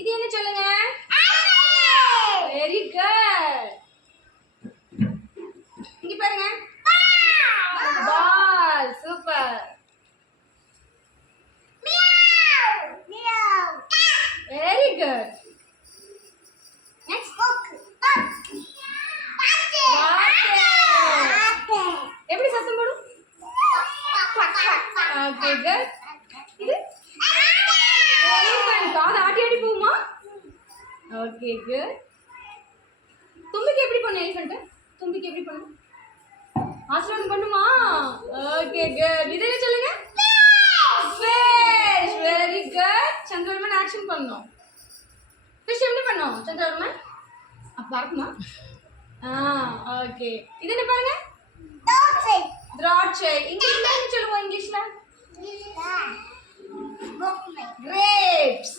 இது என்ன சொல்லுங்க? Very good. இங்க பாருங்க. பால். சூப்பர். Very good. நெக்ஸ்ட் எப்படி சத்தம் போடும்? Okay good. இது காது ஆட்டி ஆட்டி போகுமா? Okay good. தும்பிக்கு எப்படி பண்ணு எலிஃபண்ட்? தும்பிக்கு எப்படி பண்ணு? ஆசீர்வாதம் பண்ணுமா? Okay good. இது என்ன சொல்லுங்க? Fish. Very good. Chandravarman action பண்ணனும். ஃபிஷ் எப்படி பண்ணும் சந்திரவர்மன்? அப்ப இருக்குமா? ஓகே. இது என்ன பாருங்க? திராட்சை. இங்கிலீஷ்ல என்ன சொல்லுவோம் இங்கிலீஷ்ல? grapes.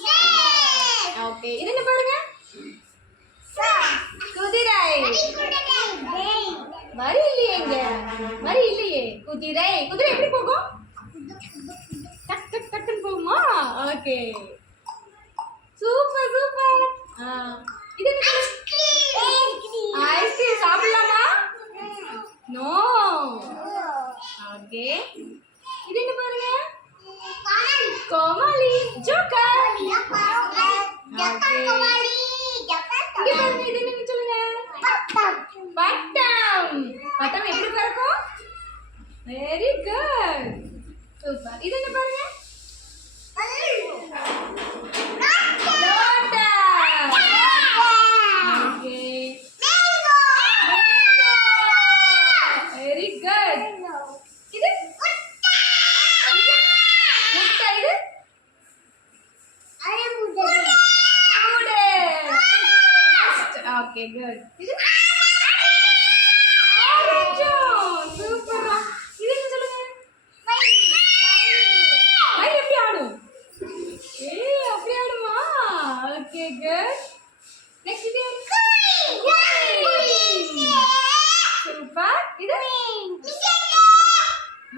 ஓகே. இது என்ன பாருங்க? குதிரை. வரி இல்லையே இங்க. வரி இல்லையே. குதிரை. குதிரை எப்படி போகும்? டக் டக் டக்னு போகுமா? ஓகே. Super super. இது என்ன? ஐஸ்கிரீம் சாப்பிடலாமா? நோ. ஓகே. இது என்ன பாருங்க? கோமாளி. ஜோக்கர். இங்க பாருங்க. இது என்ன சொல்லுங்க? பட்டம். பட்டம் எப்படி பறக்கும்? Very good. சூப்பர். இது என்ன பாருங்க? Okay, good. This is super. This is சொல்லுங்க. மயில் எப்படி ஆடும்? அப்படி ஆடுமா? Okay, good. Next இது super. இது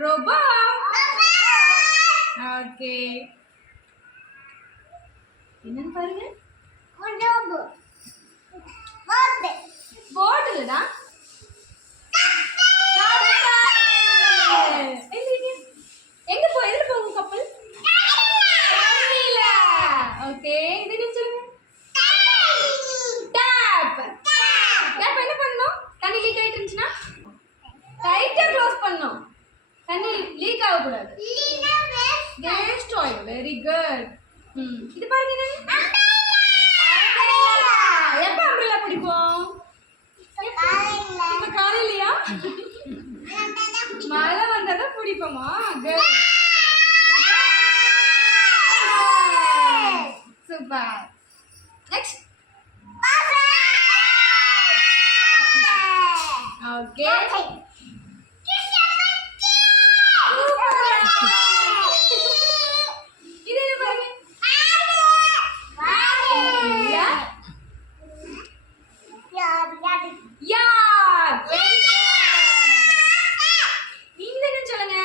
robot. Okay. என்னன்னு பாருங்க. போர்டுலடா எங்க போய் எதுல போகும் கப்பல்? தண்ணில. ஓகே. இது என்ன சொல்லுங்க? டேப். டேப் என்ன பண்ணனும்? தண்ணி லீக் ஆயிட்டு இருந்துச்சுனா டைட்டா க்ளோஸ் பண்ணனும். தண்ணி லீக் ஆக கூடாது. Waste oil. Very good. இது பாருங்க என்ன? எப்ப அம்ப்ரெல்லா பிடிப்போம்? இப்ப காலையிலயா? மழை வந்தாதான் பிடிப்போமா? சூப்பர். நெக்ஸ்ட். ஓகே. இது என்ன பாருங்க? யார். நீங்க என்ன சொல்லுங்க?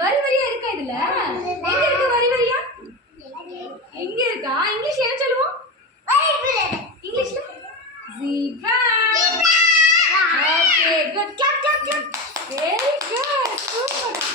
வரி வரியா இருக்கா இதுல? எங்க இருக்கு வரி வரியா? எங்க இருக்கா? இங்கிலீஷ்ல என்ன சொல்லுவோம்? இங்கிலீஷ்ல zebra. Okay, good. Clap clap clap. Very good. Super.